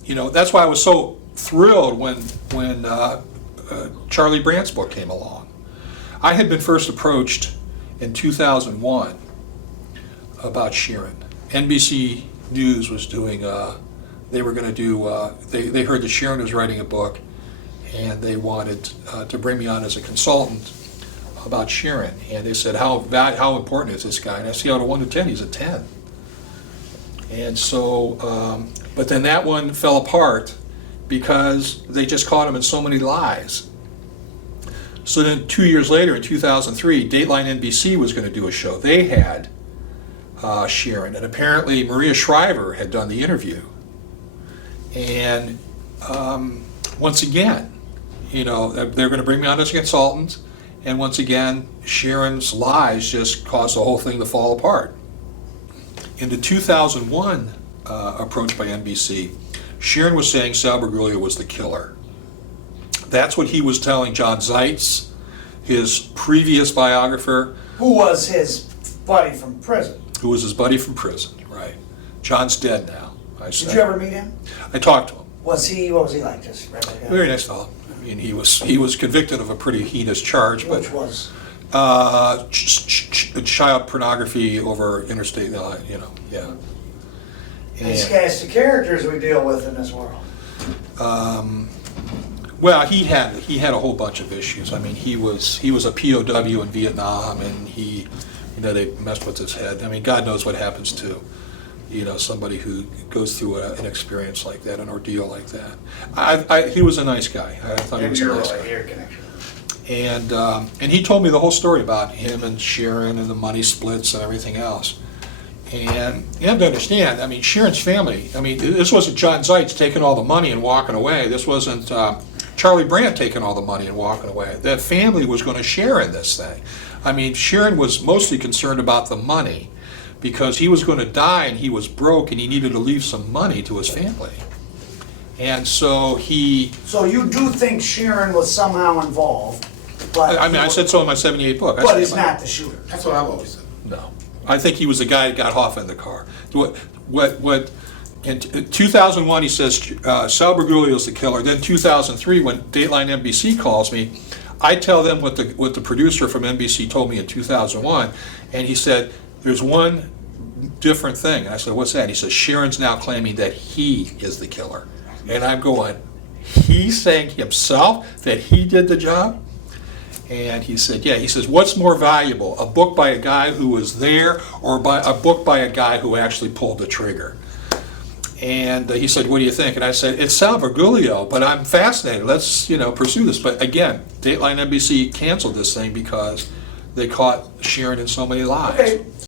that's why I was so thrilled when Charlie Brandt's book came along. I had been first approached in 2001 about Sheeran. NBC News was doing, they were going to do, they heard that Sheeran was writing a book, and they wanted to bring me on as a consultant about Sheeran. And they said, how important is this guy? And I said, out of 1 to 10, he's a 10. And so, but then that one fell apart because they just caught him in so many lies. So then 2 years later, in 2003, Dateline NBC was going to do a show. They had Sheeran, and apparently Maria Shriver had done the interview. And once again, they're going to bring me on as a consultant, and once again, Sheeran's lies just caused the whole thing to fall apart. In the 2001 approach by NBC, Sheeran was saying Sal Bergoglio was the killer. That's what he was telling John Zeitz, his previous biographer. Who was his buddy from prison. Who was his buddy from prison, right. John's dead now. Did you ever meet him? I talked to him. What was he like? Just regular guy? Very nice fellow. I mean, he was convicted of a pretty heinous charge. Which was? Child pornography over interstate, yeah. These guys, the characters we deal with in this world. Well, he had a whole bunch of issues. I mean, he was a POW in Vietnam, and they messed with his head. I mean, God knows what happens to somebody who goes through an experience like that, an ordeal like that. He was a nice guy. I thought he was a nice guy. And he told me the whole story about him and Sheeran and the money splits and everything else. And you have to understand, I mean, Sheeran's family, this wasn't John Zeitz taking all the money and walking away. This wasn't Charlie Brandt taking all the money and walking away. The family was going to share in this thing. I mean, Sheeran was mostly concerned about the money because he was going to die and he was broke and he needed to leave some money to his family. And so So you do think Sheeran was somehow involved? But I said so in my 78 book. But he's not the shooter. That's what I've always said. No. I think he was the guy that got Hoffa in the car. What in 2001 he says Sal Bergoglio is the killer. Then 2003 when Dateline NBC calls me, I tell them what the producer from NBC told me in 2001, and he said there's one different thing. And I said, what's that? He says Sheeran's now claiming that he is the killer. And I'm going, he's saying himself that he did the job? And he said, yeah. He says, what's more valuable, a book by a guy who was there or a book by a guy who actually pulled the trigger? And he said, what do you think? And I said, it's Sal Bergoglio, but I'm fascinated. Let's pursue this. But again, Dateline NBC canceled this thing because they caught Sheeran in so many lies. Okay.